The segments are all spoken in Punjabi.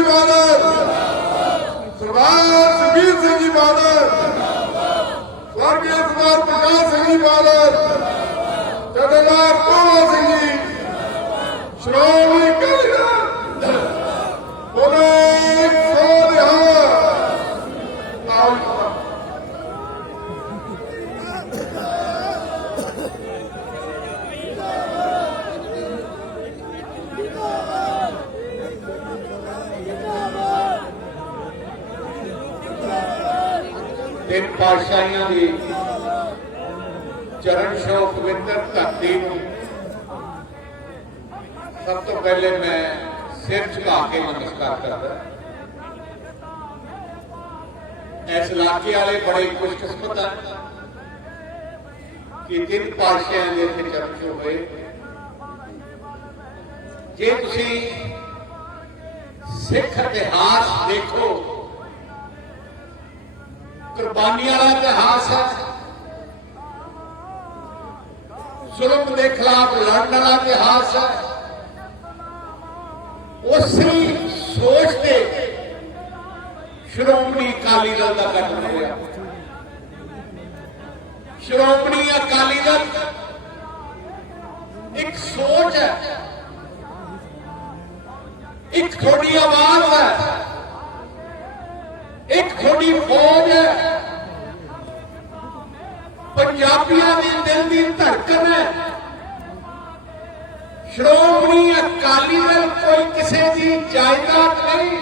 ਜੀ ਬਾਦਲ ਸਰਦਾਰ ਸੁਖਬੀਰ ਸਿੰਘ ਜੀ ਬਾਦਲ ਸਵਰਗੀ ਸਰਦਾਰ ਪ੍ਰਕਾਸ਼ ਸਿੰਘ ਜੀ ਬਾਦਲ ਜਥੇਦਾਰ ਕੋਲਾ ਸਿੰਘ ਜੀ। ਸ਼੍ਰੋਮਣੀ ਅਕਾਲੀ ਦਲ। ਬੋਲੇ। ਪਾਤਸ਼ਾਹੀਆਂ ਦੀ ਚਰਨ ਛੋਹ ਪਵਿੱਤਰ ਧਰਤੀ ਨੂੰ ਸਭ ਤੋਂ ਪਹਿਲੇ ਮੈਂ ਸਿਰ ਝੁਕਾ ਕੇ ਨਮਸਕਾਰ ਕਰਦਾ ਇਸ ਇਲਾਕੇ ਵਾਲੇ ਬੜੇ ਖੁਸ਼ਕਿਸਮਤ ਹਨ ਕਿ ਤਿੰਨ ਪਾਤਸ਼ਾਹੀਆਂ ਦੇ ਇੱਥੇ ਚਰਨ ਛੋਹ ਹੋਏ। ਜੇ ਤੁਸੀਂ ਸਿੱਖ ਇਤਿਹਾਸ ਦੇਖੋ ਕੁਰਬਾਨੀਆਂ ਵਾਲਾ ਇਤਿਹਾਸ ਹੈ। ਜ਼ੁਲਮ ਦੇ ਖਿਲਾਫ ਲੜਨ ਵਾਲਾ ਇਤਿਹਾਸ ਹੈ। ਉਸੇ ਸੋਚ ਤੇ ਸ਼੍ਰੋਮਣੀ ਅਕਾਲੀ ਦਲ ਦਾ ਗਠਨ ਹੋਇਆ ਸ਼੍ਰੋਮਣੀ ਅਕਾਲੀ ਦਲ ਇੱਕ ਸੋਚ ਹੈ। ਇੱਕ ਥੋੜੀ ਆਵਾਜ਼ ਹੈ। ਇੱਕ ਥੋੜੀ ਫੌਜ ਹੈ। ਪੰਜਾਬੀਆਂ ਦੀ ਦਿਲ ਦੀ ਧੜਕਨ ਹੈ। ਸ਼੍ਰੋਮਣੀ ਅਕਾਲੀ ਦਲ ਕੋਈ ਕਿਸੇ ਦੀ ਜਾਇਦਾਦ ਨਹੀਂ।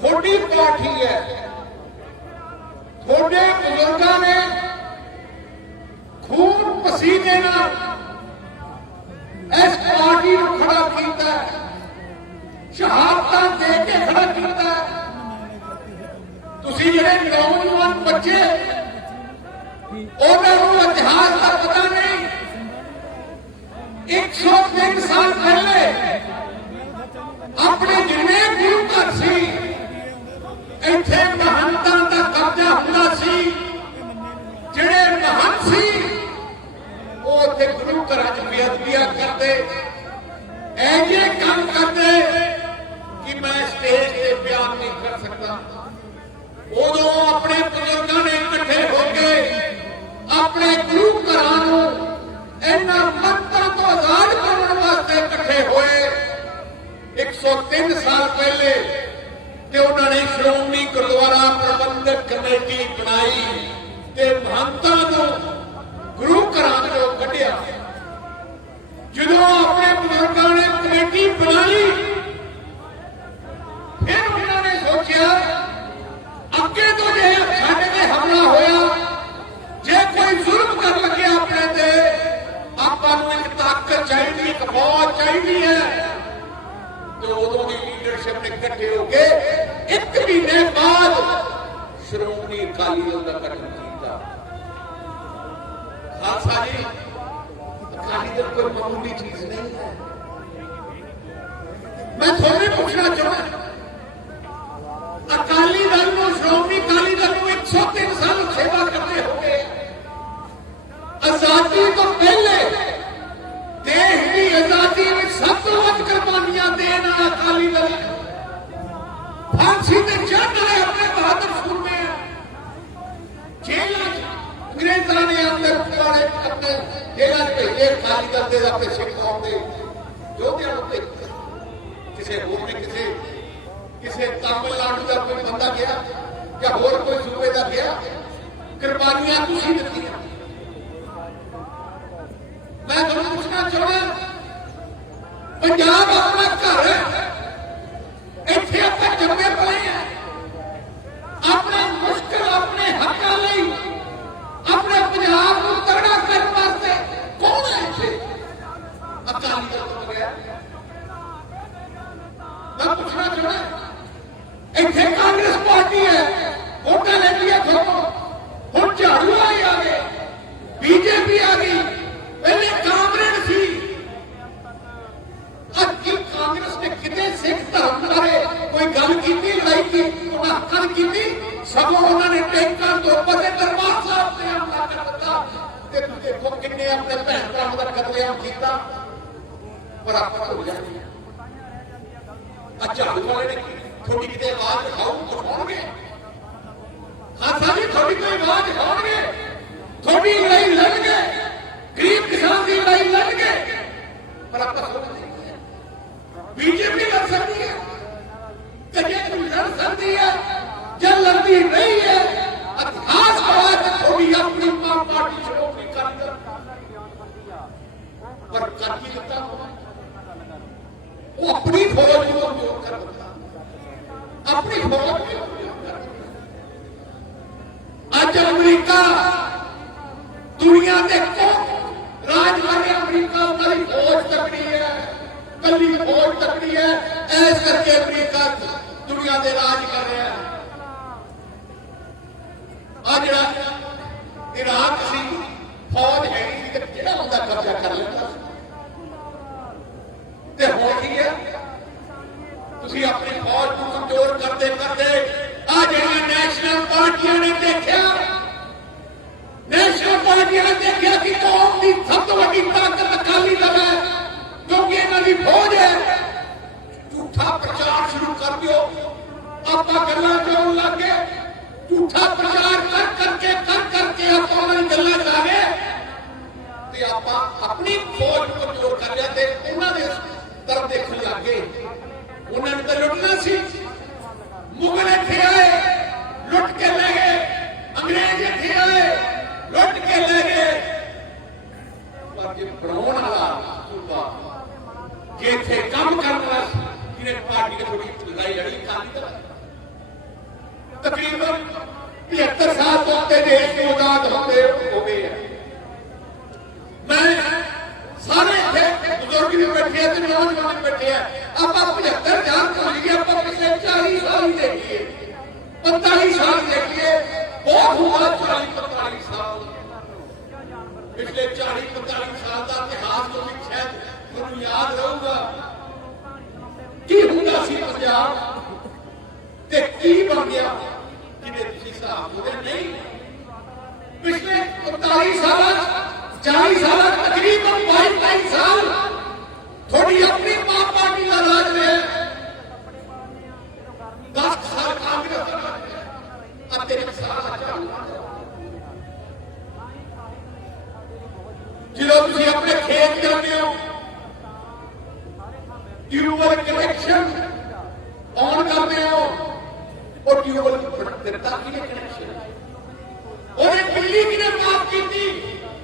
ਥੋੜੀ ਪਾਰਟੀ ਹੈ। ਤੁਹਾਡੇ ਬਜ਼ੁਰਗਾਂ ਨੇ ਖੂਨ ਪਸੀਨੇ ਨਾਲ ਇਸ ਪਾਰਟੀ ਨੂੰ ਖੜਾ ਕੀਤਾ ਹੈ। ਸ਼ਹਾਦਤਾਂ ਦੇ ਕੇ ਖੜਾ ਕੀਤਾ ਤੁਸੀਂ ਜਿਹੜੇ ਨੌਜਵਾਨ ਬੱਚੇ, ਉਹਨਾਂ ਨੂੰ ਇਤਿਹਾਸ ਦਾ ਪਤਾ ਨਹੀਂ। 103 ਸਾਲ ਪਹਿਲੇ ਆਪਣੇ ਜਿੰਨੇ ਗੁਰੂ ਘਰ ਸੀ, ਇੱਥੇ ਮਹੰਤਾਂ ਦਾ ਕਬਜ਼ਾ ਹੁੰਦਾ ਸੀ। ਜਿਹੜੇ ਮਹੰਤ ਸੀ, ਉਹ ਉੱਥੇ ਗੁਰੂ ਘਰਾਂ 'ਚ ਬੇਅਦਬੀਆਂ ਕਰਦੇ ਐਜੇ ਕੰਮ ਕਰਦੇ ਕਿ ਮੈਂ ਸਟੇਜ ਤੇ ਬਿਆਨ ਨਹੀਂ ਕਰ ਸਕਦਾ। ਉਦੋਂ ਆਪਣੇ ਬਜ਼ੁਰਗਾਂ ਨੇ ਇਕੱਠੇ ਹੋ ਕੇ ਆਪਣੇ ਗੁਰੂ ਘਰਾਂ ਨੂੰ ਇਹਨਾਂ ਮੰਤਰਾਂ ਤੋਂ ਆਜ਼ਾਦ ਕਰਨ ਵਾਸਤੇ ਇਕੱਠੇ ਹੋਏ। 103 ਸਾਲ ਪਹਿਲੇ ਤੇ ਉਹਨਾਂ ਨੇ ਸ਼੍ਰੋਮਣੀ ਗੁਰਦੁਆਰਾ ਪ੍ਰਬੰਧਕ ਕਮੇਟੀ ਬਣਾਈ ਤੇ ਮਹੰਤਾਂ ਨੂੰ ਗੁਰੂ ਘਰਾਂ ਤੋਂ ਕੱਢਿਆ। ਜਦੋਂ ਆਪਣੇ ਬਜ਼ੁਰਗਾਂ ਨੇ ਕਮੇਟੀ ਬਣਾਈ ਫਿਰ ਉਹਨਾਂ ਨੇ ਸੋਚਿਆ ਅੱਗੇ ਤੋਂ ਜੇ ਸਾਡੇ ਤੇ ਹਮਲਾ ਹੋਇਆ ਜੇ ਕੋਈ ਜ਼ੁਲਮ ਕਰਨ ਲੱਗਿਆ ਆਪਣੇ ਤੇ ਆਪਾਂ ਨੂੰ ਇੱਕ ਤਾਕਤ ਚਾਹੀਦੀ ਇੱਕ ਫੌਜ ਚਾਹੀਦੀ ਹੈ। ਤੇ ਉਦੋਂ ਦੀ ਲੀਡਰਸ਼ਿਪ ਨੇ ਇਕੱਠੇ ਹੋ ਕੇ ਇੱਕ ਮਹੀਨੇ ਬਾਅਦ ਸ਼੍ਰੋਮਣੀ ਅਕਾਲੀ ਦਲ ਦਾ ਗਠਨ ਕੀਤਾ। ਖਾਲਸਾ ਜੀ, ਅਕਾਲੀ ਦਲ ਕੋਈ ਮਾਮੂਲੀ ਚੀਜ਼ ਨਹੀਂ ਹੈ। ਮੈਂ ਤੁਹਾਨੂੰ ਪੁੱਛਣਾ ਚਾਹੁੰਦਾ ਅਕਾਲੀ ਦਲ ਨੂੰ, ਸ਼੍ਰੋਮਣੀ ਅਕਾਲੀ ਦਲ ਨੂੰ 103 ਸਾਲ ਸੇਵਾ ਕਰਦੇ ਹੋ ਗਏ ਆਜ਼ਾਦੀ ਤੋਂ ਪਹਿਲੇ ਦੇਸ਼ ਦੀ ਆਜ਼ਾਦੀ ਵਿੱਚ ਸਭ ਤੋਂ ਵੱਧ ਕੁਰਬਾਨੀਆਂ ਦੇਣ ਵਾਲਾ ਅਕਾਲੀ ਦਲ ਹੈ। ਫਾਂਸੀ ਤੇ ਚੜ੍ਹਨ ਵਾਲੇ ਆਪਣੇ ਬਹਾਦਰ ਸੂਰਮੇ ਜੇਲ੍ਹਾਂ ਅੰਗਰੇਜ਼ਾਂ ਨੇ ਅੰਦਰ ਪੁਆੜੇ ਆਪਣੇ ਜੇਲ੍ਹਾਂ 'ਚ ਭੇਜੇ, ਅਕਾਲੀ ਦਲ ਦੇ ਆਪਣੇ ਸਿੱਖ ਕੌਮ ਦੇ ਯੋਧਿਆਂ ਨੂੰ ਭੇਜੇ ਕਿਸੇ ਹੋਰ ਨੇ ਕਿਸੇ ਕਿਸੇ ਤਾਮਿਲਨਾਡੂ ਦਾ ਕੋਈ ਬੰਦਾ ਗਿਆ ਜਾਂ ਹੋਰ ਕੋਈ ਸੂਬੇ ਦਾ ਗਿਆ, ਕੁਰਬਾਨੀਆਂ ਤੁਸੀਂ ਦਿੱਤੀਆਂ। ਮੈਂ ਤੁਹਾਨੂੰ ਪੁੱਛਣਾ ਚਾਹੁੰਦਾ ਪੰਜਾਬ ਆਪਣਾ ਘਰ ਹੈ ਇੱਥੇ ਆਪਾਂ ਜੰਮੇ ਪਏ ਆ ਆਪਣੇ ਮੁਸ਼ਕਲ ਆਪਣੇ ਹੱਕਾਂ ਲਈ ਆਪਣੇ ਪੰਜਾਬ ਨੂੰ ਤਗੜਾ ਕਰਨ ਵਾਸਤੇ ਕੌਣ ਹੈ ਇੱਥੇ ਅਕਾਲੀ ਦਲ ਤੋਂ ਬਗੈਰ ਮੈਂ ਪੁੱਛਣਾ ਚਾਹੁੰਦਾ ਇੱਥੇ ਕਾਂਗਰਸ ਪਾਰਟੀ ਹੈ ਵੋਟਾਂ ਲੈਂਦੀ ਹੈ ਤੁਹਾਨੂੰ ਹੁਣ ਝਾੜੂ ਵਾਲੇ ਆ ਗਏ ਬੀਜੇਪੀ ਆ ਗਈ ਪਹਿਲੇ ਕਾਂਗਰਸ ਸੀ ਅੱਜ ਕੀ ਕਾਂਗਰਸ ਨੇ ਕਿਤੇ ਸਿੱਖ ਧਰਮ ਬਾਰੇ ਕੋਈ ਗੱਲ ਕੀਤੀ, ਲੜਾਈ ਕੀਤੀ ਉਹਨਾਂ ਹੱਕਾਂ ਕੀਤੀ। ਸਗੋਂ ਉਹਨਾਂ ਨੇ ਟੈਂਕਾਂ ਤੋਂ ਉੱਪਰ ਦਰਬਾਰ ਸਾਹਿਬ ਤੇ ਹਮਲਾ ਕਰ ਦਿੱਤਾ। ਤੇ ਦੇਖੋ ਕਿੰਨੇ ਆਪਣੇ ਭੈਣ ਭਰਾਵਾਂ ਦਾ ਕਤਲੇਆਮ ਕੀਤਾ। ਪਰ ਆਪਾਂ ਭੁੱਲ ਜਾਂਦੇ ਅੱਛਾ ਵਾਲੇ ਨੇ ਥੋੜੀ ਕਿਤੇ ਆਵਾਜ਼ ਉਠਾਉ ਉਠਾਉਣਗੇ? ਹਾਂ, ਸਾਡੀ ਥੋੜੀ ਕੋਈ ਆਵਾਜ਼ ਉਠਾਉਣਗੇ? ਥੋੜੀ ਲੜਾਈ ਲੜਨਗੇ ਗਰੀਬ ਕਿਸਾਨ ਦੀ ਲੜਾਈ ਲੜਨਗੇ ਪਰ ਆਪਾਂ ਸੋਚਦੇ ਬੀਜੇਪੀ ਲੜ ਸਕਦੀ ਹੈ ਤੇ ਜੇ ਕੋਈ ਲੜ ਸਕਦੀ ਹੈ ਜੇ ਲੜਦੀ ਨਹੀਂ ਹੈ ਇਤਿਹਾਸ ਆਵਾਜ਼ ਥੋੜੀ ਆਪਣੀ ਮਾਂ ਪਾਰਟੀ ਸ਼੍ਰੋਮਣੀ ਅਕਾਲੀ ਦਲ ਪਰ ਕਰ ਕੀ ਦਿੱਤਾ ਉਹ ਆਪਣੀ ਫੌਜ ਨੂੰ ਉਪਯੋਗ ਕਰ ਦਿੱਤਾ ਆਪਣੀ ਫੌਜ ਨੂੰ ਉਪਯੋਗ ਕਰ ਦਿੱਤਾ ਅੱਜ ਅਮਰੀਕਾ ਦੁਨੀਆ ਦੇ ਕੋ ਰਾਜ ਕਰ ਰਿਹਾ ਅਮਰੀਕਾ ਉਹਨਾਂ ਦੀ ਫੌਜ ਤਕੜੀ ਹੈ ਕੱਲੀ ਫੌਜ ਤਕੜੀ ਹੈ ਐਸ ਕਰਕੇ ਅਮਰੀਕਾ ਦੁਨੀਆ ਦੇ ਰਾਜ ਕਰ ਰਿਹਾ ਆ ਜਿਹੜਾ ਇਰਾਕ ਸੀ, ਫੌਜ ਹੈ ਨਹੀਂ ਸੀ ਤੇ ਕਿਹੜਾ ਬੰਦਾ ਕਬਜ਼ਾ ਕਰ ਲੈਂਦਾ ਤੇ ਹੁਣ ਕੀ ਹੈ? ਤੁਸੀਂ ਆਪਣੀ ਫੌਜ ਨੂੰ ਕਮਜ਼ੋਰ ਕਰਦੇ ਕਰਦੇ ਆ ਜਿਹੜੀਆਂ ਨੈਸ਼ਨਲ ਪਾਰਟੀਆਂ ਨੇ ਦੇਖਿਆ ਨੈਸ਼ਨਲ ਪਾਰਟੀਆਂ ਨੇ ਦੇਖਿਆ ਕਿ ਕੌਮ ਦੀ ਸਭ ਤੋਂ ਵੱਡੀ ਤਾਕਤ ਅਕਾਲੀ ਦਲ ਹੈ, ਕਿਉਂਕਿ ਇਹਨਾਂ ਦੀ ਫੌਜ ਹੈ। ਝੂਠਾ ਪ੍ਰਚਾਰ ਸ਼ੁਰੂ ਕਰ ਦਿਓ ਆਪਾਂ ਗੱਲਾਂ ਚੋਂ ਲੱਗੇ ਝੂਠਾ ਪ੍ਰਚਾਰ ਕਰ ਕਰਕੇ ਕਰ ਕਰਕੇ ਆਪਾਂ ਉਹਨਾਂ ਦੀ ਗੱਲਾਂ ਚ ਆ ਗਏ ਤੇ ਆਪਾਂ ਆਪਣੀ ਫੌਜ ਨੂੰ ਕਮਜ਼ੋਰ ਕਰ ਲਿਆ ਤੇ ਉਹਨਾਂ ਦੇ ਤਰਫ ਦੇਖਣ ਲੱਗ ਗਏ ਉਹਨਾਂ ਨੇ ਤਾਂ ਲੁੱਟਣਾ ਸੀ ਮੁਗਲ ਇੱਥੇ ਆਏ ਲੁੱਟ ਕੇ ਲੈ ਗਏ ਅੰਗਰੇਜ਼ ਇੱਥੇ ਆਏ ਲੁੱਟ ਕੇ ਲੈ ਗਏ ਪਰ ਜੇ ਬਣਾਉਣ ਵਾਲਾ ਸੂਬਾ ਜੇ ਇੱਥੇ ਕੰਮ ਕਰਨ ਵਾਲਾ ਜਿਹਨੇ ਪਾਰਟੀ ਨੇ ਥੋੜੀ ਲੜਾਈ ਲੜੀ ਕਾਲੀ ਤਕਰੀਬਨ 75 ਸਾਲ ਤੋਂ ਉੱਤੇ ਦੇਸ਼ ਨੂੰ ਆਜ਼ਾਦ ਹੁੰਦੇ ਹੋ ਗਏ ਆ। ਮੈਂ ਸਾਰੇ ਇੱਥੇ ਬਜ਼ੁਰਗ ਵੀ ਬੈਠੇ ਆ ਤੇ ਨੌਜਵਾਨ ਬੈਠੇ ਆ। ਆਪਾਂ 75 ਜਾਨ ਤੋਂ ਜੀ ਆਪਾਂ ਪਿਛਲੇ 40 ਸਾਲ ਹੀ ਦੇਖੀਏ 45 ਸਾਲ ਦੇਖੀਏ ਬਹੁਤ ਹੁਆ 40 45 ਸਾਲ ਪਿਛਲੇ 40 45 ਸਾਲ ਦਾ ਇਤਿਹਾਸ ਤੋਂ ਵੀ ਸ਼ਾਇਦ ਤੁਹਾਨੂੰ ਯਾਦ ਰਹੂਗਾ ਕੀ ਹੁੰਦਾ ਸੀ ਪੰਜਾਬ ਤੇ ਕੀ ਬਣ ਗਿਆ ਜਿਹਦੇ ਤੁਸੀਂ ਹਿਸਾਬ ਉਹਦੇ ਨਹੀਂ ਪਿਛਲੇ 45 ਸਾਲਾਂ 'ਚ, 40 ਸਾਲਾਂ 'ਚ ਤਕਰੀਬਨ 22 22 ਸਾਲ ਥੋੜੀ ਆਪਣੀ ਮਾਂ ਪਾਰਟੀ ਦਾ ਰਾਜ ਰਿਹਾ 10 ਸਾਲ ਕਾਂਗਰਸ ਦਾ ਰਾਜ ਰਿਹਾ ਅਤੇ ਇੱਕ ਸਾਲ ਝਾੜੂ ਦਾ। ਜਦੋਂ ਤੁਸੀਂ ਆਪਣੇ ਖੇਤ ਜਾਂਦੇ ਹੋ ਟਿਊਬਲ ਕਨੈਕਸ਼ਨ ਔਨ ਕਰਦੇ ਹੋ, ਉਹ ਟਿਊਬਲ ਦਿੱਤਾ ਕਿਹਨੇ ਕਨੈਕਸ਼ਨ ਉਹਨੇ ਬਿਜਲੀ ਕਿਹਨੇ ਮਾਫ ਕੀਤੀ?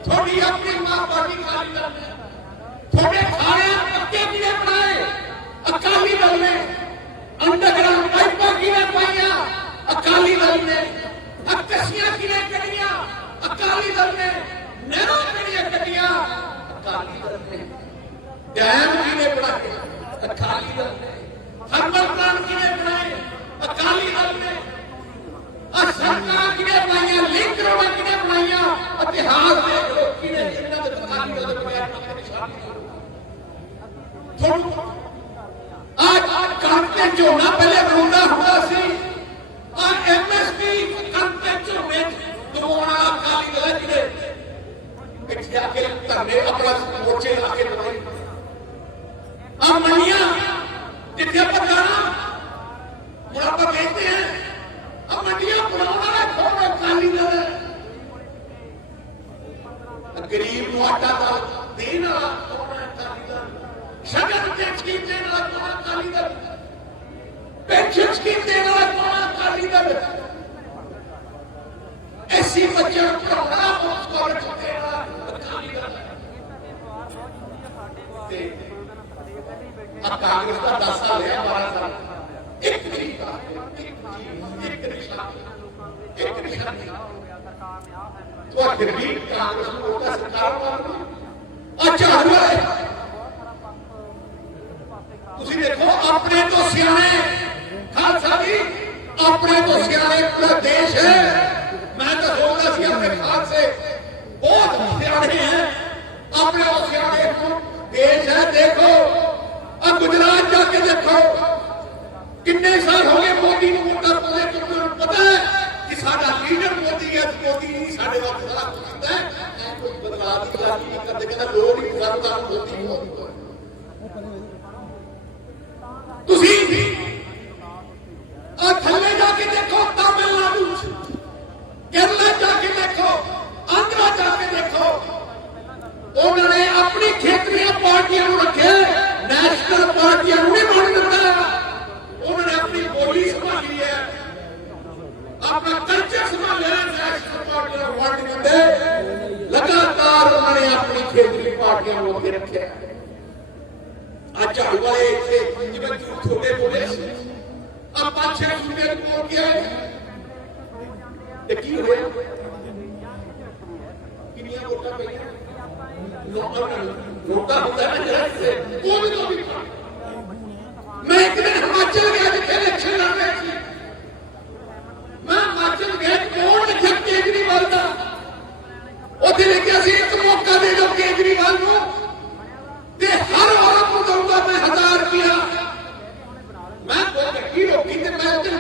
ਤੁਹਾਡੀ ਆਪਣੀ ਮਾਂ ਪਾਰਟੀ ਖਾਲੀ ਦਲ ਤੁਹਾਡੇ ਖਾਣੇ ਪੱਕੇ ਕਿਹਨੇ ਬਣਾਏ? ਅਕਾਲੀ ਦਲ ਨੇ। ਅੰਡਰਗਰਾਉਂਡ ਪਾਈਪਾਂ ਕਿਹਨੇ ਪਾਈਆਂ? ਅਕਾਲੀ ਦਲ ਨੇ। ਅਕਸੀਆਂ ਕਿਹਨੇ ਕੱਢੀਆਂ? ਅਕਾਲੀ ਦਲ ਨੇ। ਨਹਿਰਾਂ ਕਿਹੜੀਆਂ ਕੱਢੀਆਂ? ਅਕਾਲੀ ਦਲ ਨੇ। ਡੈਮ ਕਿਹਨੇ ਬਣਾਏ ਅਕਾਲੀ ਦਲ ਨੇ ਥਰਮਲ ਪਲਾਂਟ ਕਿਹਨੇ ਬਣਾਏ ਅਕਾਲੀ ਦਲ ਨੇ ਆ ਸਰਕਾਰ ਕਿਹਨੇ ਬਣਾਈਆਂ ਲਿੰਕ ਰੋਡਾਂ ਕਿਹਨੇ ਬਣਾਈਆਂ ਇਤਿਹਾਸ ਦੇਖ ਲਓ ਕਿਹਨੇ ਇਹਨਾਂ ਦੇ ਅਕਾਲੀ ਦਲ ਦੇ ਬਗੈਰ ਕਿਤੇ ਨਿਸ਼ਾਨੀ ਤੁਹਾਨੂੰ ਅੱਜ ਕਣਕ ਤੇ ਝੋਨਾ ਪਹਿਲੇ ਰੋਂਦਾ ਹੁੰਦਾ ਸੀ ਆ ਐਮਐਸਪੀ ਕਣਕ ਤੇ ਝੋਨੇ ਦਵਾਉਣਾ ਅਕਾਲੀ ਦਲ ਕਿਹਨੇ ਇੱਥੇ ਆ ਕੇ ਧਰਨੇ ਆਪਣਾ ਮੋਰਚੇ ਲਾ ਕੇ ਦਵਾਈ ਆ ਮੰਡੀਆਂ ਜਿੱਥੇ ਆਪਾਂ ਜਾਣਾ ਹੁਣ ਆਪਾਂ ਕਹਿੰਦੇ ਆ ਆ ਮੰਡੀਆਂ ਬਣਾਉਣ ਵਾਲਾ ਕੌਣ ਹੈ ਅਕਾਲੀ ਦਲ ਹੈ। ਗਰੀਬ ਨੂੰ ਆਟਾ ਦਾ ਦੇਣ ਵਾਲਾ ਕੌਣ ਹੈ ਅਕਾਲੀ ਦਲ ਸ਼ਗਨ ਤੇ ਸਕੀਮ ਦੇਣ ਵਾਲਾ ਕੌਣ ਹੈ ਅਕਾਲੀ ਦਲ ਪੈਨਸ਼ਨ ਸਕੀਮ ਦੇਣ ਵਾਲਾ ਕੌਣ ਹੈ ਅਕਾਲੀ ਦਲ। ਐਸੀ ਬੱਚਿਆਂ ਨੂੰ ਪੜਾਉਣਾ ਮੁਫਤ ਕਾਲਜ ਦੇਣ ਵਾਲਾ ਅਕਾਲੀ ਦਲ। ਤੇ ਆ ਕਾਂਗਰਸ ਦਾ 10 ਸਾਲ ਰਿਹਾ 12 ਸਾਲ ਇੱਕ ਨਹੀਂ ਇੱਕ ਨਿਸ਼ਾਨ ਇੱਕ ਨਿਸ਼ਾਨ ਉਹ ਫਿਰ ਵੀ ਕਾਂਗਰਸ ਨੂੰ ਵੋਟਾਂ ਸਰਕਾਰ ਮਾਰਦੀ ਅੱਛਾ, ਹੋਇਆ ਤੁਸੀਂ ਦੇਖੋ ਆਪਣੇ ਤੋਂ ਸਿਆਣੇ ਖਾਲਸਾ ਜੀ ਆਪਣੇ ਤੋਂ ਸਿਆਣੇ ਪੂਰਾ ਦੇਸ਼ ਹੈ ਮੈਂ ਤਾਂ ਸੋਚਦਾ ਸੀ ਆਪਣੇ ਖਾਲਸੇ ਬਹੁਤ ਸਿਆਣੇ ਹੈ ਆਪਣੇ ਤੋਂ ਸਿਆਣੇ ਦੇਸ਼ ਹੈ ਦੇਖੋ ਆ ਗੁਜਰਾਤ ਜਾ ਕੇ ਦੇਖੋ ਕਿੰਨੇ ਸਾਲ ਹੋ ਗਏ ਮੋਦੀ ਨੂੰ ਵੋਟਾਂ ਪਾਉਂਦੇ ਕਿਉਂਕਿ ਉਹਨੂੰ ਪਤਾ ਹੈ ਕਿ ਸਾਡਾ ਲੀਡਰ ਮੋਦੀ ਹੈ ਤੇ ਮੋਦੀ ਹੀ ਸਾਡੇ ਵਾਸਤੇ ਸਾਰਾ ਕੁਝ ਹੁੰਦਾ ਹੈ ਐ ਕੋਈ ਬਦਲਾਅ ਦੀ ਗੱਲ ਨਹੀਂ ਕਰਦੇ ਕਹਿੰਦਾ لیے اپنا کرچے سما لینے سے ایکشن پارٹیاں وارڈ کیتے لگاتار انہوں نے اپنی کھیتری پارٹیاں لوگ کے رکھے۔ ہیں اچھا ہوا ہے کہ جب چھوٹے بولے اب پانچ چھ چھوٹے کو کیا ہے کی ہوئے؟ کنیاں ووٹاں پہ ووٹاں ہوتا ہے جیسے وہ بھی تو بھی میں ایک دن ہماچل گیا کہ ਉੱਥੇ ਲਿਖਿਆ ਅਸੀਂ ਇੱਕ ਮੌਕਾ ਦੇ ਦਿਓ ਕੇਜਰੀਵਾਲ ਨੂੰ ਤੇ ਹਰ ਔਰਤ ਨੂੰ ਦਊਗਾ ਮੈਂ 1000 ਰੁਪਇਆ ਮੈਂ ਕੋਈ ਗੱਡੀ ਰੋਕੀ ਤੇ ਮੈਂ ਤੇ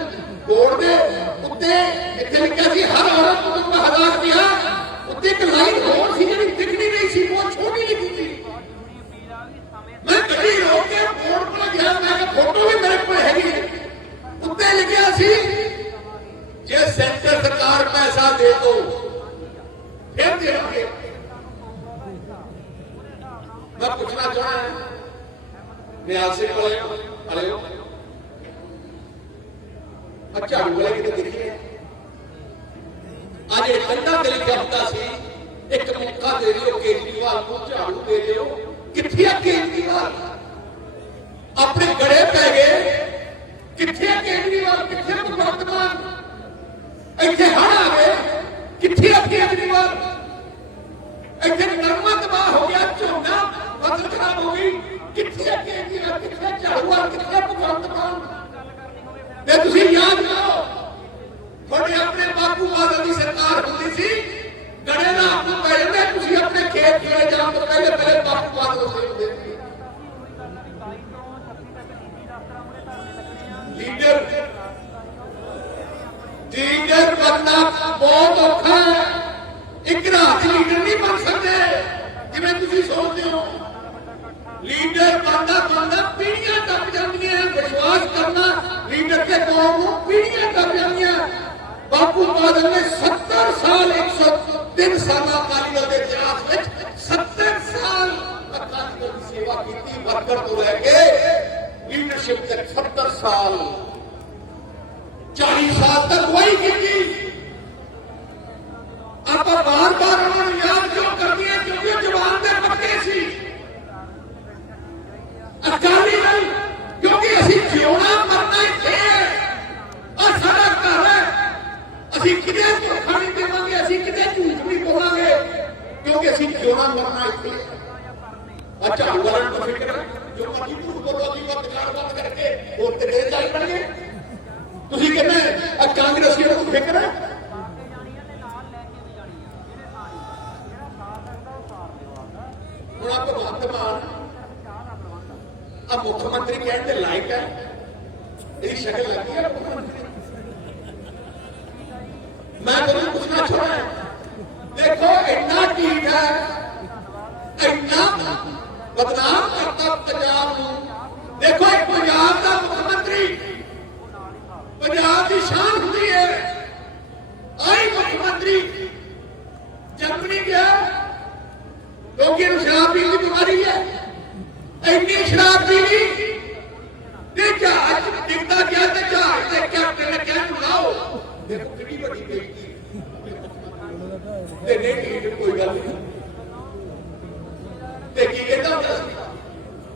ਬੋਰਡ ਦੇ ਉੱਤੇ ਇੱਥੇ ਲਿਖਿਆ ਸੀ ਹਰ ਔਰਤ ਨੂੰ ਦਊਗਾ 1000 ਰੁਪਇਆ ਉੱਤੇ ਇੱਕ ਲਾਈਨ ਹੋਰ ਸੀ ਜਿਹੜੀ ਦਿਖਣੀ ਨਹੀਂ ਸੀ ਉਹ ਛੋਟੀ ਲਿਖੀ ਸੀ ਮੈਂ ਗੱਡੀ ਰੋਕ ਕੇ ਬੋਰਡ ਕੋਲ ਗਿਆ ਮੈਂ ਕਿਹਾ ਫੋਟੋ ਵੀ ਮੇਰੇ ਕੋਲ ਹੈਗੀ ਹੈ ਉੱਤੇ ਲਿਖਿਆ ਸੀ ਜੇ ਸੈਂਟਰ ਸਰਕਾਰ ਪੈਸਾ ਦੇ ਦੋ ਫਿਰ ਦੇਣਗੇ ਮੈਂ ਪੁੱਛਣਾ ਚਾਹਣਾ ਨਿਆਲ ਸਿੰਘ ਕੋਲੇ ਹਲਿਓ ਅੱਛਾ ਵਾਲੇ ਕਿਤੇ ਅੱਜ ਇਹ ਕੰਧਾਂ ਤੇ ਲਿਖਿਆ ਸੀ, ਇੱਕ ਮੌਕਾ ਦੇ ਦਿਓ ਕੇਜਰੀਵਾਲ ਨੂੰ ਝਾੜੂ ਦੇ ਦਿਓ। ਕਿੱਥੇ ਆ ਕੇਜਰੀਵਾਲ? ਆਪਣੇ ਗੜੇ ਪੈ ਗਏ। ਕਿੱਥੇ ਆ ਕੇਜਰੀਵਾਲ? ਕਿੱਥੇ ਭਗਵੰਤ ਮਾਨ? ਇੱਥੇ ਹੜ ਆ ਗਏ। ਕਿੱਥੇ ਆ ਕੇਜਰੀਵਾਲ? ਇੱਥੇ ਨਰਮਾ ਤਬਾਹ ਹੋ ਗਿਆ, ਝੋਨਾ ਫਸਲ ਖਰਾਬ ਹੋ ਗਈ। ਕਿੱਥੇ ਆ ਕੇਜਰੀਵਾਲ? ਕਿੱਥੇ ਆ ਕਿੱਥੇ ਭਗਵੰਤ ਮਾਨ? ਤੇ ਤੁਸੀਂ ਯਾਦ ਕਰੋ ਤੁਹਾਡੇ ਆਪਣੇ ਬਾਪੂ ਬਾਦਲ ਦੀ ਸਰਕਾਰ ਹੁੰਦੀ ਸੀ। ਗੜੇ ਦਾ ਆਪੂ ਪੈ ਜਾਂਦੇ, ਤੁਸੀਂ ਆਪਣੇ ਖੇਤ ਚਲੇ ਜਾਣ ਤੋਂ ਪਹਿਲੇ ਪਹਿਲੇ ਬਾਪੂ ਬਾਦਲ ਦੇ ਹੁੰਦੇ ਸੀ ਲੀਡਰ ਲੀਡਰ ਬਣਨਾ ਬਹੁਤ ਔਖਾ ਹੈ ਇੱਕ ਰਾਤ 'ਚ ਲੀਡਰ ਨਹੀਂ ਬਣ ਸਕਦੇ ਜਿਵੇਂ ਤੁਸੀਂ ਸੋਚਦੇ ਹੋ ਲੀਡਰ ਬਣਦਾ ਬਣਦਾ ਪੀੜ੍ਹੀਆਂ ਟੱਪ ਜਾਂਦੀਆਂ ਵਿਸ਼ਵਾਸ ਕਰਨਾ ਲੀਡਰ ਤੇ ਕੌਮ ਨੂੰ ਪੀੜ੍ਹੀਆਂ ਟੱਪ ਜਾਂਦੀਆਂ ਬਾਪੂ ਬਾਦਲ ਨੇ 70 ਸਾਲ 103 ਸਾਲਾਂ ਅਕਾਲੀ ਦਲ ਦੇ ਇਤਿਹਾਸ ਵਿੱਚ 70 ਸਾਲ ਅਕਾਲੀ ਦਲ ਦੀ ਸੇਵਾ ਕੀਤੀ ਵਰਕਰ ਤੋਂ ਲੈ ਕੇ ਲੀਡਰਸ਼ਿਪ ਤੱਕ 70 ਸਾਲ 40 ਸਾਲ ਤੱਕ ਵਹੀ ਕੀਤੀ ਆਪਾਂ ਬਾਰ-ਬਾਰ ਉਹਨਾਂ ਨੂੰ ਯਾਦ ਕਿਉਂ ਕਰਦੀ ਹੈ ਕਿਉਂਕਿ ਉਹ ਜਵਾਨ ਦੇ ਪੱਕੇ ਸੀ ਅਕਾਲੀ ਦਲ ਕਿਉਂਕਿ ਅਸੀਂ ਜਿਉਣਾ ਮਰਨਾ ਇੱਥੇ ਹੈ ਆ ਸਾਡਾ ਘਰ ਹੈ ਅਸੀਂ ਕਿਤੇ ਧੋਖਾ ਨਹੀਂ ਦੇਵਾਂਗੇ ਅਸੀਂ ਕਿਤੇ ਝੂਠ ਨਹੀਂ ਬੋਲਾਂਗੇ ਕਿਉਂਕਿ ਅਸੀਂ ਜਿਉਣਾ ਮਰਨਾ ਇੱਥੇ ਹੈ। ਆ ਝਾੜੂ ਵਾਲਿਆਂ ਨੂੰ ਤਾਂ ਫਿਕਰ ਹੈ ਜੋ ਮਰਜ਼ੀ ਝੂਠ ਬੋਲੋ ਜੀ ਵਕਤ ਨਾਲ ਬੰਦ ਕਰਕੇ ਹੋਰ ਤੇ ਦੇ ਚੱਲ ਪਣਗੇ ਤੁਸੀਂ ਕਹਿੰਦੇ ਆ ਕਾਂਗਰਸੀਆਂ ਨੂੰ ਫਿਕਰ ਹੈ ਹੁਣ ਆਪ ਭਗਵੰਤ ਮਾਨ ਆ ਮੁੱਖ ਮੰਤਰੀ ਕਹਿਣ ਦੇ ਲਾਇਕ ਹੈ ਇਹਦੀ ਸ਼ਕਲ ਲੱਗੀ ਹੈ ਮੁੱਖ ਮੰਤਰੀ ਮੈਂ ਤੁਹਾਨੂੰ ਪੁੱਛਣਾ ਚਾਹੁੰਦਾ ਦੇਖੋ ਇੰਨਾ ਢੀਠ ਹੈ ਇੰਨਾ ਬਦਨਾਮ ਕਰਤਾ ਪੰਜਾਬ ਨੂੰ ਦੇਖੋ ਇੱਕ ਪੰਜਾਬ ਦਾ ਮੁੱਖ ਮੰਤਰੀ ਪੰਜਾਬ ਦੀ ਸ਼ਾਨ ਹੁੰਦੀ ਹੈ ਆਈ ਮੁੱਖ ਮੰਤਰੀ ਜਰਮਨੀ ਗਿਆ ਕਿਉਂਕਿ ਇਹਨੂੰ ਸ਼ਰਾਬ ਪੀਣ ਦੀ ਬਿਮਾਰੀ ਹੈ ਇੰਨੀ ਸ਼ਰਾਬ ਪੀ ਲਈ ਤੇ ਜਹਾਜ਼ ਡਿੱਗਦਾ ਗਿਆ ਤੇ ਜਹਾਜ਼ ਦੇ ਕੈਪਟਨ ਨੇ ਕਿਹਾ ਚੁਣਾਓ ਦੇਖੋ ਕਿੰਨੀ ਵੱਡੀ ਬੇਇੱਜ਼ਤੀ। ਤੇ ਨਹੀਂ ਨਹੀਂ ਕੋਈ ਗੱਲ ਨਹੀਂ। ਤੇ ਕੀ ਕਹਿੰਦਾ ਹੁੰਦਾ ਸੀ?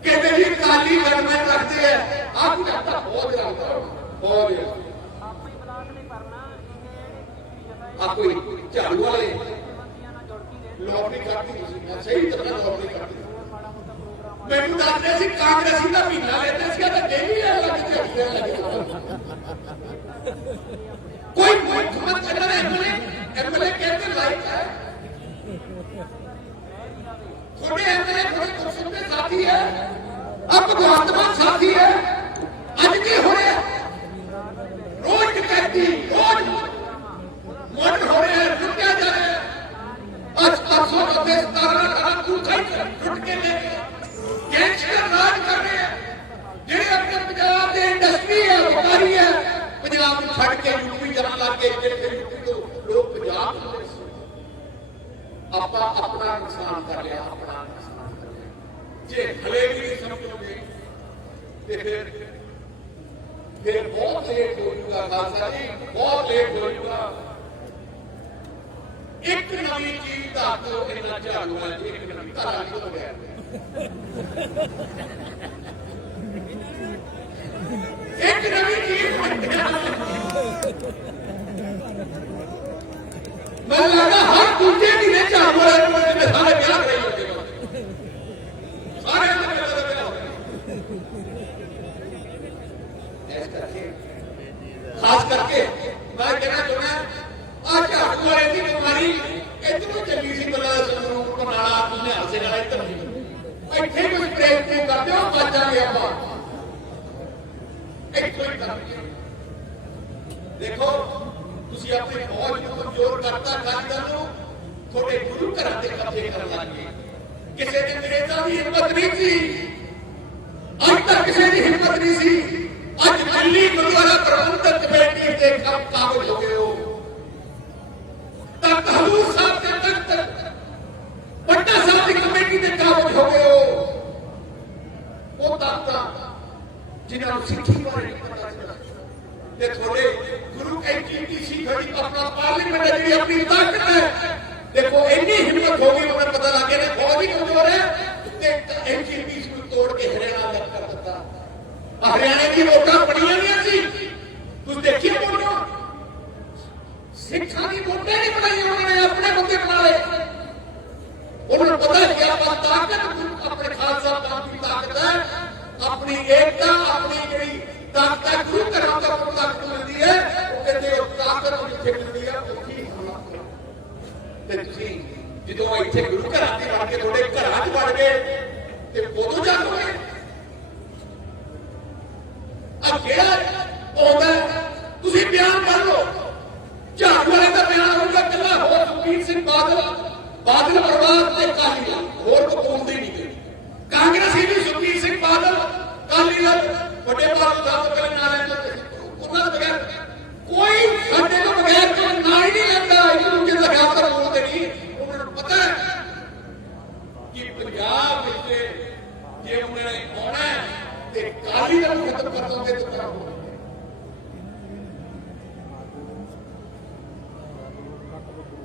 ਕਹਿੰਦੇ ਜੀ, ਕਾਲੀ ਗਵਰਨਮੈਂਟ ਰੱਖਦੇ ਆ। ਆਹ ਕੁਝ ਆਪਾਂ ਬਹੁਤ ਜ਼ਿਆਦਾ ਬਹੁਤ ਜ਼ਿਆਦਾ। ਆ ਕੋਈ ਝਾੜੂ ਵਾਲੇ? ਲੋਕਰੀ ਕਰਦੀ ਸੀ। ਸਹੀ ਤਰ੍ਹਾਂ ਲੋਕਰੀ ਮੈਨੂੰ ਦੱਸਦੇ ਸੀ ਕਾਂਗਰਸੀ ਦਾ ਮਹੀਨਾ ਲੈਂਦੇ ਸੀ ਤਾਂ ਡੇਲੀ ਆ ਲੱਗ ਝੜੀਆਂ ਲੱਗੀਆਂ ਕੋਈ ਮੁੱਖ ਮੰਤਰੀ ਐਮਐਲਏ ਐਮਐਲਏ ਕਹਿੰਦੇ ਲਾਇਕ ਹੈ। ਤੁਹਾਡੇ ਐਮਐਲਏ ਤੁਹਾਡੇ ਕੁਰਸੀ ਦੇ ਸਾਥੀ ਹੈ। ਆਪ ਭਗਵੰਤ ਮਾਨ ਸਾਥੀ ਹੈ। ਅੱਜ ਕੀ ਹੋ ਰਿਹਾ ਰੋਜ਼ ਟਕੈਤੀ ਰੋਜ਼ ਮੋਟ ਹੋ ਰਿਹਾ ਹੈ, ਲੁੱਟਿਆ ਜਾ ਰਿਹਾ ਹੈ। ਅੱਜ ਪਰਸੋਂ ਦੇ 17 ਕਰਾ ਤੂੰ ਖਾਈ ਲੁੱਟ ਕੇ ਲੈ ਗਏ ਗੈਂਗਸਟਰ ਰਾਜ ਕਰ ਰਹੇ ਆ ਜਿਹੜੇ ਆਪਣੇ ਪੰਜਾਬ ਦੇ ਇੰਡਸਟਰੀ ਹੈ ਵਪਾਰੀ ਹੈ ਪੰਜਾਬ ਨੂੰ ਛੱਡ ਕੇ ਯੂਪੀ ਜਾਣ ਲੱਗ ਜਿਹੜੇ ਯੂਪੀ ਤੋਂ ਲੋਕ ਪੰਜਾਬ ਨੂੰ ਸੀ। ਆਪਾਂ ਆਪਣਾ ਨੁਕਸਾਨ ਕਰ ਲਿਆ, ਆਪਣਾ ਨੁਕਸਾਨ ਕਰ ਲਿਆ। ਜੇ ਹਲੇ ਵੀ ਨਹੀਂ ਸਮਝੋਗੇ, ਤੇ ਫਿਰ ਫਿਰ ਬਹੁਤ ਲੇਟ ਹੋ ਜੂਗਾ ਖਾਲਸਾ ਜੀ, ਬਹੁਤ ਲੇਟ ਹੋ ਜੂਗਾ ਇੱਕ ਨਵੀਂ ਚੀਜ਼ ਦਾ ਤੋਂ ਇਹਨਾਂ ਝਾੜੂਆਂ 'ਚ ਇੱਕ ਨਵੀਂ ਧਾਰਾ ਨਹੀਂ ਗਿਆ ਇੱਕ ਨਵੀਂ ਚੀਜ਼ ਬਣ ਗਿਆ ਮੈਂ ਲੱਗਦਾ ਹਰ ਦੂਜੇ ਮਹੀਨੇ ਝਾੜੂ ਵਾਲੇ ਨੂੰ ਜਿਵੇਂ ਸਾਰੇ ਵਿਆਹ ਕਰਾਈ ਜਾਂਦੇ ਨੇ ਸਾਰੇ ਦੇ ਵਿਆਹ ਹੋ ਗਏ। ਇਸ ਕਰਕੇ ਖਾਸ ਕਰਕੇ ਮੈਂ ਕਹਿਣਾ ਚਾਹੁੰਦਾ ਆ ਝਾੜੂ ਵਾਲੇ ਦੀ ਬਿਮਾਰੀ ਇਧਰੋਂ ਚੱਲੀ ਸੀ ਬਲਾ ਸੰਗਰੂਪ ਕਨਾਲਾ ਤੁਸੀਂ ਹਾਸੇ ਨਾਲ ਇੱਧਰ ਨਹੀਂ ਇੱਥੇ ਕੋਈ ਪ੍ਰੇਮ ਨਹੀਂ ਕਰਦੇ ਹੋ ਬਾਜਾਂਗੇ ਆਪਾਂ ਇੱਥੋਂ ਹੀ ਕਰਦੇ ਦੇਖੋ ਤੁਸੀਂ ਆਪਣੀ ਫੌਜ ਨੂੰ ਕਮਜ਼ੋਰ ਕਰਤਾ ਕਾਰੀਗਰ ਨੂੰ, ਤੁਹਾਡੇ ਗੁਰੂ ਘਰਾਂ ਦੇ ਕਬਜ਼ੇ ਕਰਨ ਲੱਗ। ਗਏ ਕਿਸੇ ਦੇ ਅੰਗਰੇਜ਼ਾਂ ਦੀ ਹਿੰਮਤ ਨਹੀਂ ਸੀ। ਅੱਜ ਤੱਕ ਕਿਸੇ ਦੀ ਹਿੰਮਤ ਨਹੀਂ ਸੀ। ਅੱਜ ਦਿੱਲੀ ਗੁਰਦੁਆਰਾ ਪ੍ਰਬੰਧਕ ਕਮੇਟੀ ਦੇ ਕੰਮ ਕਾਬਲ ਹੋ ਗਏ ਹੋ ਤਖਤ ਹਜ਼ੂਰ ਸਾਹਿਬ ਦੇ ਤਖਤ ਪਟਨਾ ਸਾਹਿਬ ਦੀ ਕਮੇਟੀ ਦੇ ਕਾਬਲ ਹੋ ਗਏ ਹੋ ਉਹ ਤਖਤ ਜਿਨ੍ਹਾਂ ਨੂੰ ਸਿੱਖੀ ਬਾਰੇ ਨਹੀਂ ਪਤਾ ਸੀ ਤੇ ਤੁਹਾਡੇ ਗੁਰੂ ਐਨਟੀਟੀਸੀ ਖੜੀ ਆਪਣਾ ਪਾਰਲੀਮੈਂਟ ਹੈ ਜਿਹੜੀ ਆਪਣੀ ਤਾਕਤ ਹੈ ਦੇਖੋ ਇੰਨੀ ਹਿੰਮਤ ਹੋ ਗਈ ਉਹਨਾਂ ਪਤਾ ਲੱਗ ਗਿਆ ਨੇ ਬਹੁਤ ਹੀ ਕਮਜ਼ੋਰ ਹੈ ਤੇ ਐਨਟੀਟੀਸੀ ਨੂੰ ਤੋੜ ਕੇ ਹਰਿਆਣਾ ਦਾ ਕਰ ਦਿੱਤਾ ਆਹ ਹਰਿਆਣੇ ਦੀ ਵੋਟਾਂ ਬੜੀਆਂ ਨਹੀਂ ਸੀ ਤੁਸੀਂ ਦੇਖੀ ਵੋਟਾਂ ਸਿੱਖਾਂ ਦੀ ਵੋਟਾਂ ਨਹੀਂ ਬਣਾਈਆਂ ਉਹਨਾਂ ਨੇ ਆਪਣੇ ਬੰਦੇ ਬਣਾ ਲਏ ਉਹਨਾਂ ਨੂੰ ਪਤਾ ਹੈ ਕਿ ਆਪਾਂ ਤਾਕਤ ਆਪਣੇ ਖਾਲਸਾ ਪੰਥ ਦੀ ਤਾਕਤ ਹੈ ਆਪਣੀ ਏਕਤਾ ਆਪਣੀ ਜਿਹੜੀ ਤਾਕਤ ਹੈ ਗੁਰੂ ਘਰਾਂ ਤੋਂ ਆਪਾਂ ਨੂੰ ਤਾਕਤ ਮਿਲਦੀ ਹੈ ਉਹ ਕਹਿੰਦੇ ਉਹ ਤਾਕਤ ਨੂੰ ਜਿੱਥੇ ਮਿਲਦੀ ਹੈ ਉੱਥੇ ਹਮਲਾ ਕਰੋ ਤੇ ਤੁਸੀਂ ਜਦੋਂ ਇੱਥੇ ਗੁਰੂ ਘਰਾਂ ਦੇ ਵੜ ਕੇ ਤੁਹਾਡੇ ਘਰਾਂ 'ਚ ਵੜ ਗਏ ਤੇ ਉਦੋਂ ਜਾਣੋਗੇ ਆ ਜਿਹੜਾ ਆਉਂਦਾ ਤੁਸੀਂ ਬਿਆਨ ਕਰ ਲਓ ਝਾੜੂ ਵਾਲੇ ਦਾ ਬਿਆਨ ਹੋਊਗਾ ਕੱਲਾ ਹੋਰ ਸੁਖਬੀਰ ਸਿੰਘ ਬਾਦਲ ਬਾਦਲ ਪਰਿਵਾਰ ਤੇ ਕਾਲੀ ਹੋਰ ਕੋ ਬੋਲਦੇ ਨਹੀਂ। ਗਏ ਕਾਂਗਰਸੀ ਵੀ ਸੁਖਬੀਰ ਸਿੰਘ ਬਾਦਲ ਕਾਲੀ ਦਲ, ਵੱਡੇ ਬਾਦਲ ਦਾ ਪਹਿਲੇ ਨਾਲ ਹੈ ਉਹਨਾਂ ਦੇ ਬਗੈਰ ਕੋਈ ਸਾਡੇ ਤੋਂ ਬਗੈਰ ਕੋਈ ਨਾਂ ਹੀ ਨਹੀਂ ਲੈਂਦਾ ਇੱਕ ਦੂਜੇ ਦਾ ਲਗਾਤਾਰ ਬੋਲਦੇ ਨਹੀਂ ਉਹਨਾਂ ਨੂੰ ਪਤਾ ਹੈ ਕਿ ਪੰਜਾਬ ਵਿੱਚ ਜੇ ਉਹਨਾਂ ਨੇ ਆਉਣਾ ਹੈ ਤੇ ਕਾਲੀ ਦਲ ਨੂੰ ਖਤਮ ਕਰ ਦੋਗੇ ਤਾਂ ਖਰਾਬ ਹੋਣਗੇ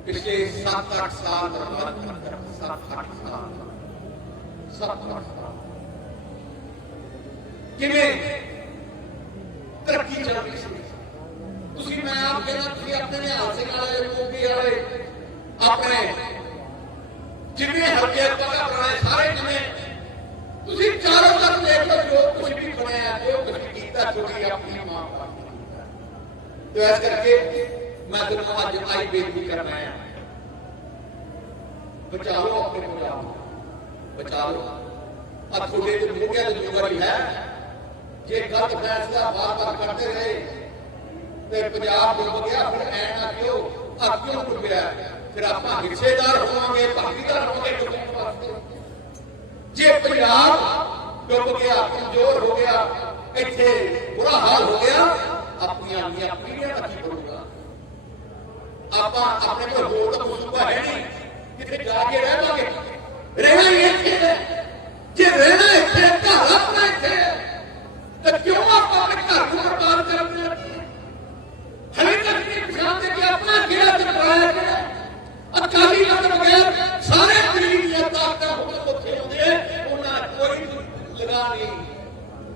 ਪਿਛਲੇ 7-8 ਸਾਲ ਬਰਬਾਦ ਕਰ 7-8 ਸਾਲ 7-8 ਸਾਲ ਕਿਵੇਂ ਤਰੱਕੀ ਚੱਲ ਰਹੀ ਸੀ ਤੁਸੀਂ ਮੈਂ ਆਪ ਕਹਿੰਦਾ ਤੁਸੀਂ ਆਪਣੇ ਨਿਹਾਲ ਸਿੰਘ ਵਾਲੇ ਮੋਗੀ ਵਾਲੇ ਆਪਣੇ ਜਿੰਨੇ ਹਲਕੇ ਆਪਾਂ ਬਣਾਏ ਸਾਰੇ ਜਿਵੇਂ ਤੁਸੀਂ ਚਾਰੋਂ ਤਰਫ ਦੇਖ ਲਓ ਜੋ ਕੁਝ ਵੀ ਬਣਿਆ ਜੋ ਕੁਝ ਵੀ ਕੀਤਾ ਛੋਟੀ ਆਪਣੀ ਮਾਂ ਬਾਪ ਨੇ ਕੀਤਾ ਤੇ ਇਸ ਕਰਕੇ ਮੈਂ ਤੁਹਾਨੂੰ ਅੱਜ ਆਈ ਬੇਨਤੀ ਕਰਨਾ ਹੈ ਬਚਾ ਲਓ ਆਪਣੇ ਪੰਜਾਬ ਨੂੰ ਬਚਾ ਲਓ। ਆ ਤੁਹਾਡੇ ਤੇ ਮੁੱਕਿਆ ਦੀ ਜ਼ਿੰਮੇਵਾਰੀ ਹੈ। ਜੇ ਗਲਤ ਫੈਸਲਾ ਬਾਰ-ਬਾਰ ਕਰਦੇ ਰਹੇ, ਤੇ ਪੰਜਾਬ ਡੁੱਬ ਗਿਆ ਫਿਰ ਐ ਨਾ ਕਿਉਂ? ਆ ਕਿਉਂ ਡੁੱਬਿਆ ਫਿਰ ਆਪਾਂ ਹਿੱਸੇਦਾਰ ਹੋਵਾਂਗੇ, ਭਾਗੀਦਾਰ ਹੋਵਾਂਗੇ ਡੁੱਬਣ ਵਾਸਤੇ ਜੇ ਪੰਜਾਬ ਡੁੱਬ ਗਿਆ, ਕਮਜ਼ੋਰ ਹੋ ਗਿਆ, ਇੱਥੇ ਬੁਰਾ ਹਾਲ ਹੋ ਗਿਆ, ਆਪਣੀਆਂ ਨੀਆਂ ਪੀੜ੍ਹੀਆਂ ਦਾ ਕੀ ਬਣੂਗਾ? ਆਪਾਂ ਆਪਣੇ ਕੋਲ ਹੋਰ ਤਾਂ ਮਸੂਬਾ ਹੈ ਨਹੀਂ। ਕਿਤੇ ਜਾ ਕੇ ਰਹਿਵਾਂਗੇ? ਰਹਿਣਾ ਹੀ ਇੱਥੇ ਹੈ ਜੇ ਰਹਿਣਾ ਇੱਥੇ ਹੈ, ਘਰ ਆਪਣਾ ਇੱਥੇ ਹੈ, ਤਾਂ ਕਿਉਂ ਆਪਾਂ ਆਪਣੇ ਘਰ ਨੂੰ ਬਰਬਾਦ ਕਰਦੇ ਹਾਂ ਹਲੇ ਤੱਕ ਨਹੀਂ ਪਛਾਣਦੇ ਕਿ ਆਪਣਾ ਕਿਹੜਾ ਤੇ ਬਣਾਇਆ ਗਿਆ ਅਕਾਲੀ ਦਲ ਤੋਂ ਬਗੈਰ ਸਾਰੇ ਦਿੱਲੀ ਦੀਆਂ ਤਾਕਤਾਂ ਹੁਣ ਉੱਥੇ ਆਉਂਦੇ ਆ, ਉਹਨਾਂ ਦਾ ਕੋਈ ਲਗਾ ਨਹੀਂ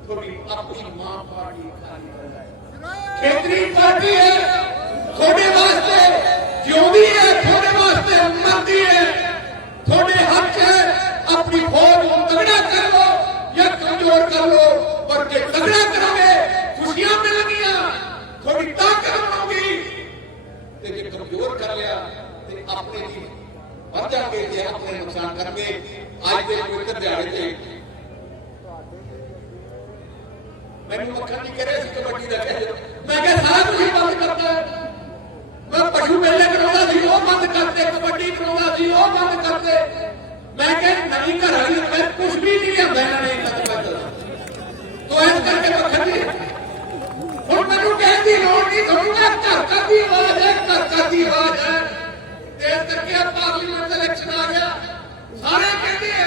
ਤੁਹਾਡੀ ਆਪਣੀ ਮਾਂ ਪਾਰਟੀ ਖਾਲੀ ਦਲ ਹੈ ਖੇਤਰੀ ਪਾਰਟੀ ਹੈ ਤੁਹਾਡੇ ਵਾਸਤੇ ਜਿਉਂਦੀ ਹੈ ਤੁਹਾਡੇ ਵਾਸਤੇ ਮਰਦੀ ਹੈ ਤੁਹਾਡੇ ਹੱਥ ਹੈ ਆਪਣੀ ਫੌਜ ਨੂੰ ਤਗੜਾ ਕਰ ਲਓ ਜਾਂ ਕਮਜ਼ੋਰ ਕਰ ਲਓ ਪਰ ਜੇ ਤਗੜਾ ਕਰੋਗੇ ਖੁਸ਼ੀਆਂ ਮਿਲਣਗੀਆਂ ਤੁਹਾਡੀ ਤਾਕਤ ਬਣੂਗੀ ਤੇ ਜੇ ਕਮਜ਼ੋਰ ਕਰ ਲਿਆ ਤੇ ਆਪਣੇ ਦੀ ਵੱਧ ਜਾਣਗੇ ਤੇ ਆਪਣੇ ਨੁਕਸਾਨ ਕਰਨਗੇ ਅੱਜ ਦੇ ਪਵਿੱਤਰ ਦਿਹਾੜੇ ਤੇ ਮੈਨੂੰ ਮੱਖਣ ਨਹੀਂ ਕਰਿਆ ਸੀ ਕਬੱਡੀ ਦਾ ਕਹਿ ਮੈਂ ਕਿਹਾ ਸਾਰਾ ਕੁਝ ਬੰਦ ਕਰਦਾ ਮੈਂ ਪਸ਼ੂ ਮੇਲੇ ਕਰਾਉਂਦਾ ਸੀ, ਉਹ ਬੰਦ ਕਰਦੇ ਕਬੱਡੀ ਕਰਾਉਂਦਾ ਸੀ, ਉਹ ਬੰਦ ਕਰਦੇ ਮੈਂ ਕਿਹਾ ਨਵੀਂ ਘਰ ਵਾਲੀ ਮੈਂ ਕੁਝ ਵੀ ਨਹੀਂ ਲਿਆਂਦਾ ਇਹਨਾਂ ਨੇ ਤੋ ਇਸ ਕਰਕੇ ਮੱਖਣ ਜੀ ਹੁਣ ਮੈਨੂੰ ਕਹਿਣ ਦੀ ਲੋੜ ਨਹੀਂ, ਤੁਹਾਨੂੰ ਘਰ ਘਰ ਦੀ ਆਵਾਜ਼ ਹੈ, ਘਰ ਘਰ ਦੀ ਆਵਾਜ਼ ਹੈ ਤੇ ਇਸ ਕਰਕੇ ਆਹ ਪਾਰਲੀਮੈਂਟ ਦਾ ਇਲੈਕਸ਼ਨ ਆ ਗਿਆ ਸਾਰੇ ਕਹਿੰਦੇ ਆ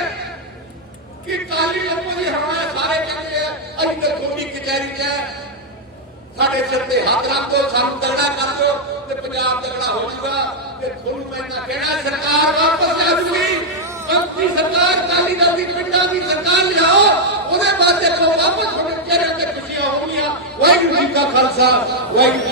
ਕਿ ਕਾਲੀ ਲੋਕਾਂ ਦੀ ਸਾਰੇ ਕਹਿੰਦੇ ਆ, ਅਸੀਂ ਤਾਂ ਤੁਹਾਡੀ ਕਚਹਿਰੀ 'ਚ ਸਾਡੇ ਸਿਰ ਤੇ ਹੱਥ ਰੱਖ ਦਿਓ ਸਾਨੂੰ ਤਗੜਾ ਕਰ ਦਿਓ ਤੇ ਪੰਜਾਬ ਤਗੜਾ ਹੋ ਜਾਊਗਾ। ਤੇ ਤੁਹਾਨੂੰ ਮੈਂ ਤਾਂ ਕਹਿਣਾ, ਸਰਕਾਰ ਵਾਪਸ ਆ ਜੂਗੀ। ਮੰਤਰੀ ਸਰਕਾਰ, ਅਕਾਲੀ ਦਲ ਦੀ ਪਿੰਡਾਂ ਦੀ ਸਰਕਾਰ ਲਿਆਓ, ਉਹਦੇ ਬਾਅਦ ਦੇਖੋ, ਵਾਪਸ ਤੁਹਾਡੇ ਚਿਹਰੇ ਤੇ ਖੁਸ਼ੀਆਂ ਹੋਣਗੀਆਂ। ਵਾਹਿਗੁਰੂ ਜੀ ਕਾ ਖਾਲਸਾ, ਵਾਹਿਗੁਰੂ